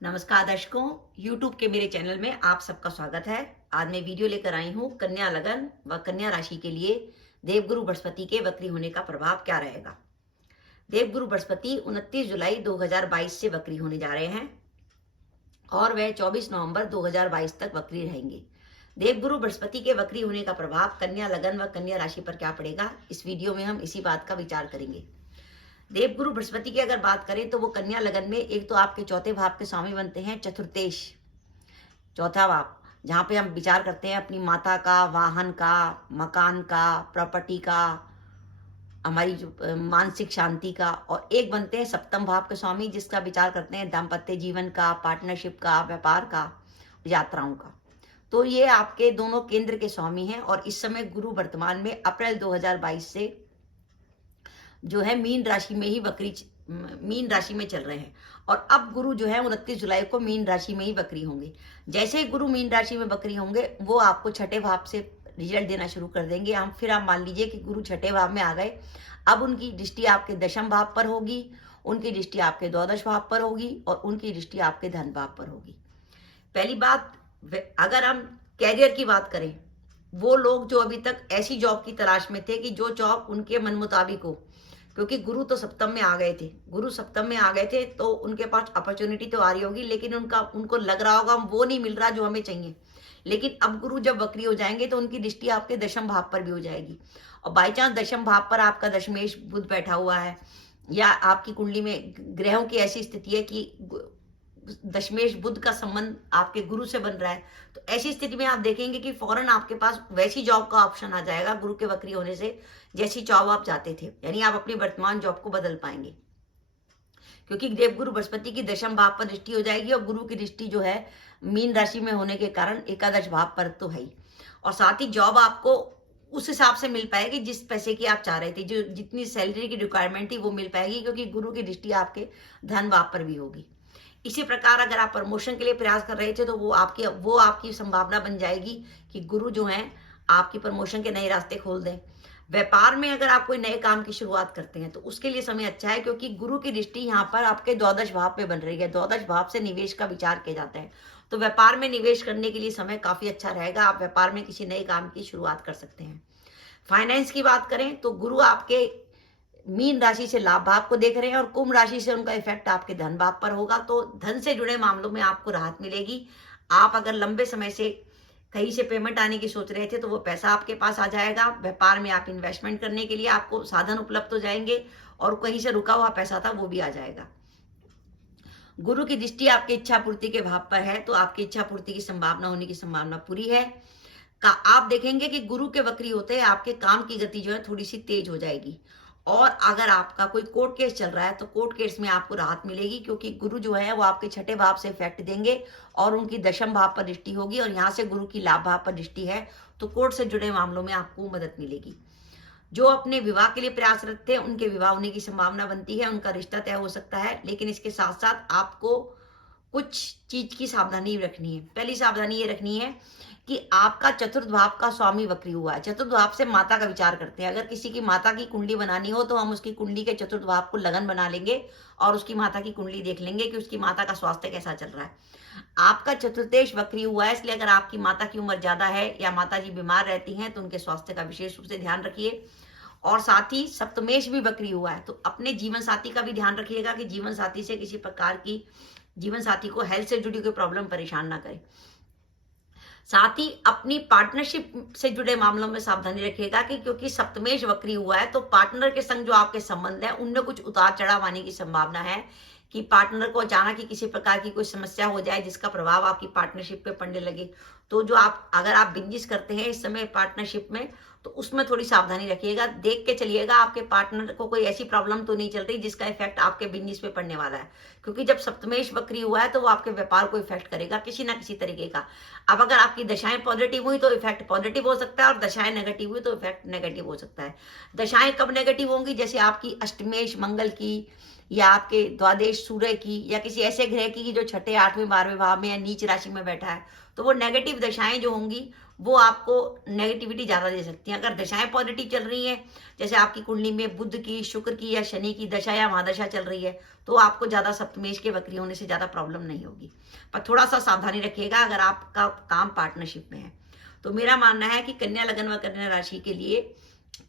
नमस्कार दर्शकों, YouTube के मेरे चैनल में आप सबका स्वागत है। आज मैं वीडियो लेकर आई हूँ कन्या लगन व कन्या राशि के लिए देवगुरु बृहस्पति के वक्री होने का प्रभाव क्या रहेगा। देवगुरु बृहस्पति 29 जुलाई 2022 से वक्री होने जा रहे हैं और वह 24 नवंबर 2022 तक वक्री रहेंगे। देवगुरु बृहस्पति के वक्री होने का प्रभाव कन्या लगन व कन्या राशि पर क्या पड़ेगा, इस वीडियो में हम इसी बात का विचार करेंगे। देवगुरु बृहस्पति की अगर बात करें तो वो कन्या लगन में एक तो आपके चौथे भाव के स्वामी बनते हैं चतुर्थेश, चौथा भाव, जहाँ पे हम विचार करते हैं अपनी माता का, वाहन का, मकान का, प्रॉपर्टी का, हमारी जो मानसिक शांति का। और एक बनते हैं सप्तम भाव के स्वामी, जिसका विचार करते हैं दाम्पत्य जीवन का, पार्टनरशिप का, व्यापार का, यात्राओं का। तो ये आपके दोनों केंद्र के स्वामी हैं और इस समय गुरु वर्तमान में अप्रैल 2022 से जो है मीन राशि में ही मीन राशि में चल रहे हैं। और अब गुरु जो है 29 जुलाई को मीन राशि में ही वक्री होंगे। जैसे ही गुरु मीन राशि में वक्री होंगे वो आपको छठे भाव से रिजल्ट देना शुरू कर देंगे। आप मान लीजिए कि गुरु छठे भाव में आ गए, अब उनकी दृष्टि आपके दशम भाव पर होगी, उनकी दृष्टि आपके द्वादश भाव पर होगी और उनकी दृष्टि आपके धन भाव पर होगी। पहली बात, अगर हम कैरियर की बात करें, वो लोग जो अभी तक ऐसी जॉब की तलाश में थे कि जो जॉब उनके मन मुताबिक हो, क्योंकि गुरु तो सप्तम में आ गए थे, गुरु सप्तम में आ गए थे तो उनके पास अपॉर्चुनिटी तो आ रही होगी, लेकिन उनको लग रहा होगा वो नहीं मिल रहा जो हमें चाहिए। लेकिन अब गुरु जब वक्री हो जाएंगे तो उनकी दृष्टि आपके दशम भाव पर भी हो जाएगी। और बाई चांस दशम भाव पर आपका दशमेश बुध बैठा हुआ है या आपकी कुंडली में ग्रहों की ऐसी स्थिति है कि दशमेश बुध का संबंध आपके गुरु से बन रहा है, तो ऐसी स्थिति में आप देखेंगे कि फौरन आपके पास वैसी जॉब का ऑप्शन आ जाएगा गुरु के वक्री होने से जैसी जॉब आप चाहते थे। यानी आप अपनी वर्तमान जॉब को बदल पाएंगे, क्योंकि देवगुरु बृहस्पति की दशम भाव पर दृष्टि हो जाएगी और गुरु की दृष्टि जो है मीन राशि में होने के कारण एकादश भाव पर तो है ही। और साथ ही जॉब आपको उस हिसाब से मिल पाएगी जिस पैसे की आप चाह रहे थे, जो जितनी सैलरी की रिक्वायरमेंट थी वो मिल पाएगी, क्योंकि गुरु की दृष्टि आपके धन भाव पर भी होगी। इसी प्रकार अगर आप प्रमोशन के लिए प्रयास कर रहे थे तो वो आपकी संभावना बन जाएगी कि गुरु जो है आपकी प्रमोशन के नए रास्ते खोल दें। व्यापार में अगर आप कोई नए काम की शुरुआत करते हैं तो उसके लिए समय अच्छा है, क्योंकि गुरु की दृष्टि यहाँ पर आपके द्वादश भाव पे बन रही है। द्वादश भाव से निवेश का विचार किया जाता है, तो व्यापार में निवेश करने के लिए समय काफी अच्छा रहेगा। आप व्यापार में किसी नए काम की शुरुआत कर सकते हैं। फाइनेंस की बात करें तो गुरु आपके मीन राशि से लाभ भाव को देख रहे हैं और कुंभ राशि से उनका इफेक्ट आपके धन भाव पर होगा, तो धन से जुड़े मामलों में आपको राहत मिलेगी। आप अगर लंबे समय से कहीं से पेमेंट आने की सोच रहे थे तो वो पैसा आपके पास आ जाएगा। व्यापार में आप इन्वेस्टमेंट करने के लिए आपको साधन उपलब्ध हो जाएंगे और कहीं से रुका हुआ पैसा था वो भी आ जाएगा। गुरु की दृष्टि आपकी इच्छा पूर्ति के भाव पर है, तो आपकी इच्छा पूर्ति की संभावना होने की संभावना पूरी है। आप देखेंगे कि गुरु के वक्री होते हैं आपके काम की गति जो है थोड़ी सी तेज हो जाएगी। और अगर आपका कोई कोर्ट केस चल रहा है तो कोर्ट केस में आपको राहत मिलेगी, क्योंकि गुरु जो है वो आपके छठे भाव से इफेक्ट देंगे और उनकी दशम भाव पर दृष्टि होगी और यहाँ से गुरु की लाभ भाव पर दृष्टि है, तो कोर्ट से जुड़े मामलों में आपको मदद मिलेगी। जो अपने विवाह के लिए प्रयासरत थे उनके विवाह होने की संभावना बनती है, उनका रिश्ता तय हो सकता है। लेकिन इसके साथ साथ आपको कुछ चीज की सावधानी रखनी है। पहली सावधानी ये रखनी है कि आपका चतुर्थ भाव का स्वामी वक्री हुआ है। चतुर्थ भाव से माता का विचार करते हैं। अगर किसी की माता की कुंडली बनानी हो तो हम उसकी कुंडली के चतुर्थ भाव को लगन बना लेंगे और उसकी माता की कुंडली देख लेंगे कि उसकी माता का स्वास्थ्य कैसा चल रहा है। आपका चतुर्थेश वक्री हुआ है, इसलिए अगर आपकी माता की उम्र ज्यादा है या माता जी बीमार रहती हैं तो उनके स्वास्थ्य का विशेष रूप से ध्यान रखिए। और साथ ही सप्तमेश भी वक्री हुआ है, तो अपने जीवन साथी का भी ध्यान रखिएगा कि जीवन साथी से किसी प्रकार की जीवन साथी को हेल्थ से जुड़ी कोई प्रॉब्लम परेशान ना करे। साथ ही अपनी पार्टनरशिप से जुड़े मामलों में सावधानी रखिएगा कि क्योंकि सप्तमेश वक्री हुआ है तो पार्टनर के संग जो आपके संबंध है उनमें कुछ उतार चढ़ाव आने की संभावना है कि पार्टनर को अचानक ही किसी प्रकार की कोई समस्या हो जाए जिसका प्रभाव आपकी पार्टनरशिप पे पड़ने लगे। तो जो अगर आप बिजनेस करते हैं इस समय पार्टनरशिप में तो उसमें थोड़ी सावधानी रखिएगा। देख के चलिएगा आपके पार्टनर को कोई ऐसी प्रॉब्लम तो नहीं चल रही जिसका इफेक्ट आपके बिजनेस पे पड़ने वाला है, क्योंकि जब सप्तमेश वक्री हुआ है तो वो आपके व्यापार को इफेक्ट करेगा किसी ना किसी तरीके का। अब अगर आपकी दशाएं पॉजिटिव हुई तो इफेक्ट पॉजिटिव हो सकता है और दशाएं नेगेटिव हुई तो इफेक्ट नेगेटिव हो सकता है। दशाएं कब नेगेटिव होंगी, जैसे आपकी अष्टमेश मंगल की या आपके द्वादश सूर्य की या किसी ऐसे ग्रह की जो छठे 8वें 12वें भाव में या नीच राशि में बैठा है, तो वो नेगेटिव दशाएं जो होंगी वो आपको नेगेटिविटी ज़्यादा दे सकती हैं। अगर दशाएं पॉजिटिव चल रही हैं, जैसे आपकी कुंडली में बुध की, शुक्र की या शनि की दशा या महादशा चल रही है, तो आपको ज़्यादा सप्तमेश के वक्री होने से ज़्यादा प्रॉब्लम नहीं होगी। पर थोड़ा सा सावधानी रखिएगा अगर आपका काम पार्टनरशिप में है। तो मेरा मानना है कि कन्या लगन व कन्या राशि के लिए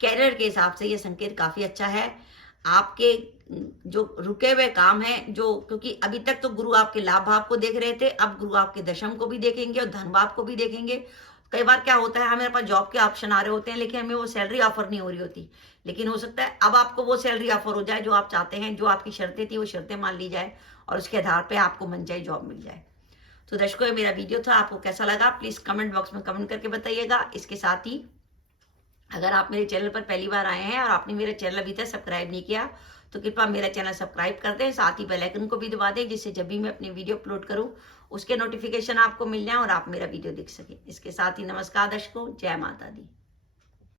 कैरियर के हिसाब से ये संकेत काफ़ी अच्छा है। आपके जो रुके हुए काम हैं, जो क्योंकि अभी तक तो गुरु आपके लाभ भाव को देख रहे थे, अब गुरु आपके दशम को भी देखेंगे और धन भाव को भी देखेंगे। कई बार क्या होता है, हमारे पास जॉब के ऑप्शन आ रहे होते हैं लेकिन हमें वो सैलरी ऑफर नहीं हो रही होती। लेकिन हो सकता है अब आपको वो सैलरी ऑफर हो जाए जो आप चाहते हैं, जो आपकी शर्तें थी वो शर्तें मान ली जाए और उसके आधार पर आपको मनचाही जॉब मिल जाए। तो दर्शकों, ये मेरा वीडियो था, आपको कैसा लगा प्लीज़ कमेंट बॉक्स में कमेंट करके बताइएगा। इसके साथ ही अगर आप मेरे चैनल पर पहली बार आए हैं और आपने मेरा चैनल अभी तक सब्सक्राइब नहीं किया तो कृपया मेरा चैनल सब्सक्राइब कर दें, साथ ही बेल आइकन को भी दबा दें, जिससे जब भी मैं अपनी वीडियो अपलोड करूं उसके नोटिफिकेशन आपको मिल जाए और आप मेरा वीडियो देख सकें। इसके साथ ही नमस्कार दर्शकों, जय माता दी।